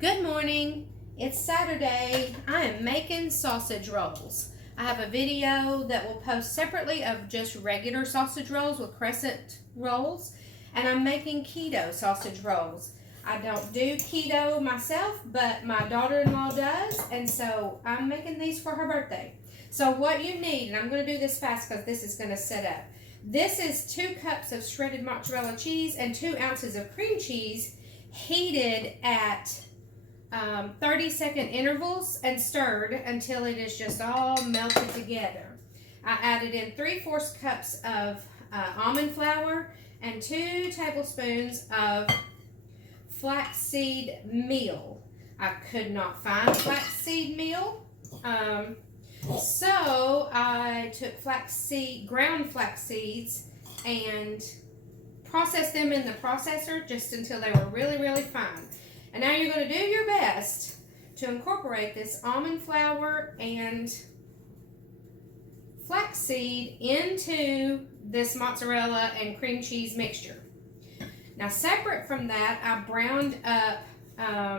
Good morning. It's Saturday. I am making sausage rolls. I have a video that will post separately of just regular sausage rolls with crescent rolls, and I'm making keto sausage rolls. I don't do keto myself, but my daughter-in-law does, and so I'm making these for her birthday. So what you need, and I'm going to do this fast because this is going to set up. This is 2 cups of shredded mozzarella cheese and 2 ounces of cream cheese heated at 30-second intervals and stirred until it is just all melted together. I added in 3/4 cups of almond flour and 2 tablespoons of flaxseed meal. I could not find flaxseed meal, so I took ground flax seeds and processed them in the processor just until they were really fine. And now you're going to do your best to incorporate this almond flour and flaxseed into this mozzarella and cream cheese mixture. Now, separate from that, I browned up, I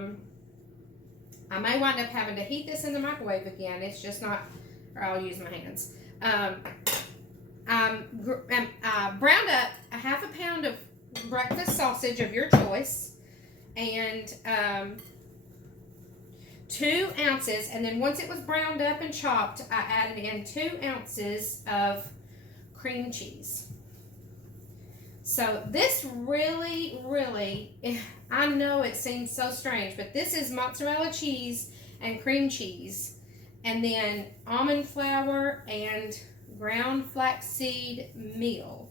may wind up having to heat this in the microwave again. It's just not, or I'll use my hands. I browned up a 1/2 pound of breakfast sausage of your choice, and 2 ounces, and then once it was browned up and chopped, I added in 2 ounces of cream cheese. So this really, I know it seems so strange, but this is mozzarella cheese and cream cheese, and then almond flour and ground flaxseed meal.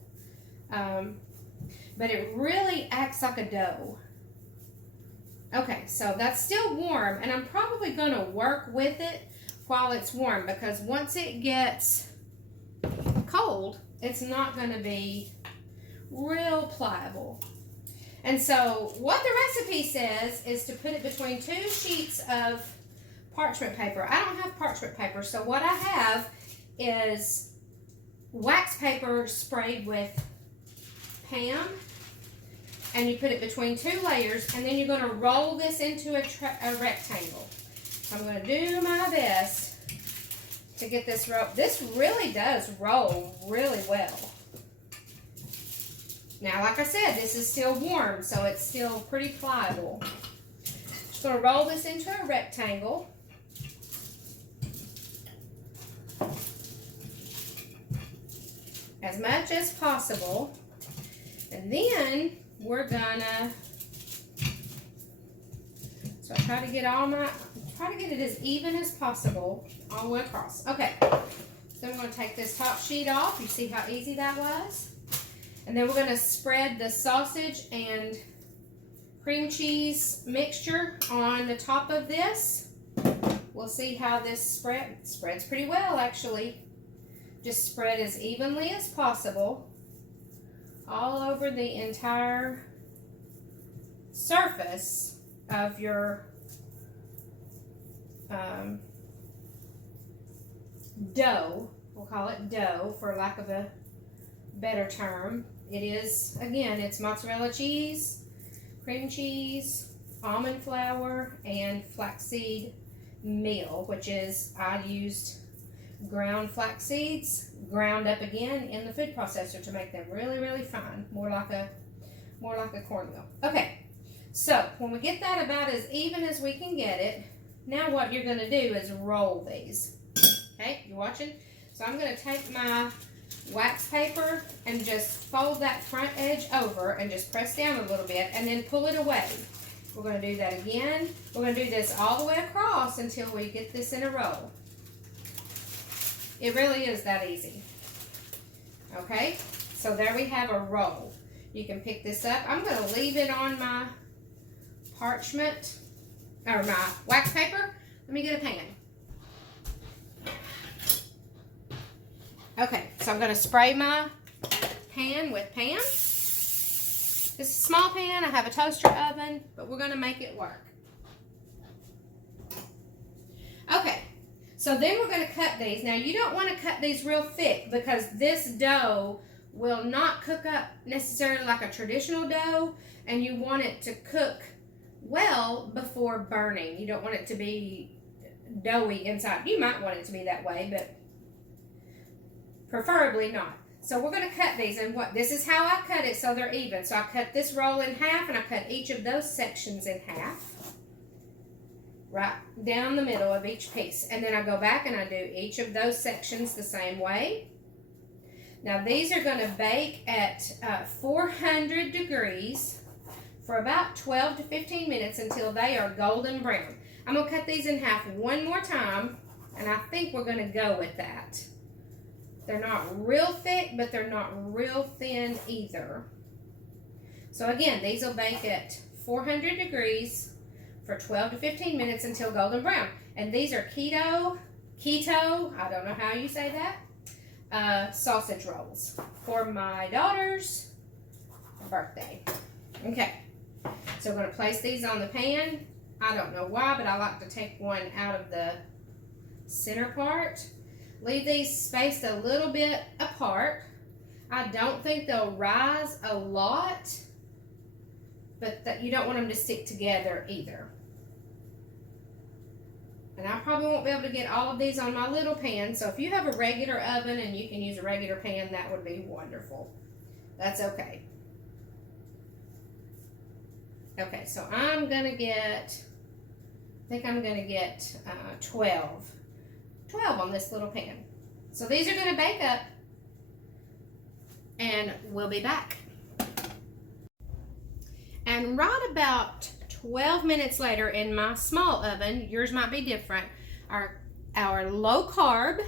But it really acts like a dough. Okay, so that's still warm, and I'm probably going to work with it while it's warm, because once it gets cold, it's not going to be real pliable. And so what the recipe says is to put it between 2 sheets of parchment paper. I don't have parchment paper, so what I have is wax paper sprayed with Pam, and you put it between 2 layers, and then you're going to roll this into a rectangle. So I'm going to do my best to get this roll. This really does roll really well. Now, like I said, this is still warm, so it's still pretty pliable. Just going to roll this into a rectangle. As much as possible. And then we're gonna, so I try to get it as even as possible all the way across. Okay, so I'm gonna take this top sheet off. You see how easy that was? And then we're gonna spread the sausage and cream cheese mixture on the top of this. We'll see how this spreads pretty well, actually. Just spread as evenly as possible all over the entire surface of your dough. We'll call it dough for lack of a better term. It is, again, it's mozzarella cheese, cream cheese, almond flour, and flaxseed meal, which is, I used ground flax seeds, ground up again in the food processor to make them really fine, more like a cornmeal. Okay, so when we get that about as even as we can get it, now what you're going to do is roll these. Okay, you watching? So I'm going to take my wax paper and just fold that front edge over and just press down a little bit and then pull it away. We're going to do that again. We're going to do this all the way across until we get this in a roll. It really is that easy. Okay, so there we have a roll. You can pick this up. I'm going to leave it on my parchment, or my wax paper. Let me get a pan. Okay, so I'm going to spray my pan with Pam. This is a small pan. I have a toaster oven, but we're going to make it work. Okay. So then we're going to cut these. Now, you don't want to cut these real thick because this dough will not cook up necessarily like a traditional dough, and you want it to cook well before burning. You don't want it to be doughy inside. You might want it to be that way, but preferably not. So we're going to cut these, and this is how I cut it so they're even. So I cut this roll in half, and I cut each of those sections in half, right down the middle of each piece. And then I go back and I do each of those sections the same way. Now these are going to bake at 400 degrees for about 12 to 15 minutes until they are golden brown. I'm going to cut these in half one more time, and I think we're going to go with that. They're not real thick, but they're not real thin either. So again, these will bake at 400 degrees for 12 to 15 minutes until golden brown. And these are keto, I don't know how you say that, sausage rolls for my daughter's birthday. Okay, so we're going to place these on the pan. I don't know why, but I like to take one out of the center part. Leave these spaced a little bit apart. I don't think they'll rise a lot, but you don't want them to stick together either. And I probably won't be able to get all of these on my little pan, so if you have a regular oven and you can use a regular pan, that would be wonderful. That's okay. Okay, so I'm gonna get, I think I'm gonna get 12 on this little pan. So these are gonna bake up, and we'll be back. And right about 12 minutes later in my small oven, yours might be different, our low carb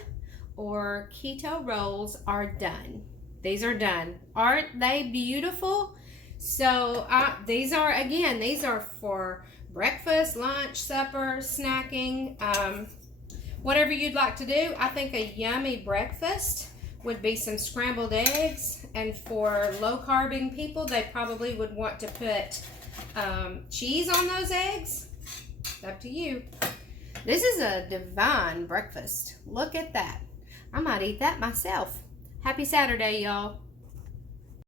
or keto rolls are done. These are done. Aren't they beautiful? So these are for breakfast, lunch, supper, snacking, whatever you'd like to do. I think a yummy breakfast would be some scrambled eggs, and for low carbing people, they probably would want to put cheese on those eggs. Up to you. This is a divine breakfast. Look at that. I might eat that myself. Happy Saturday, y'all.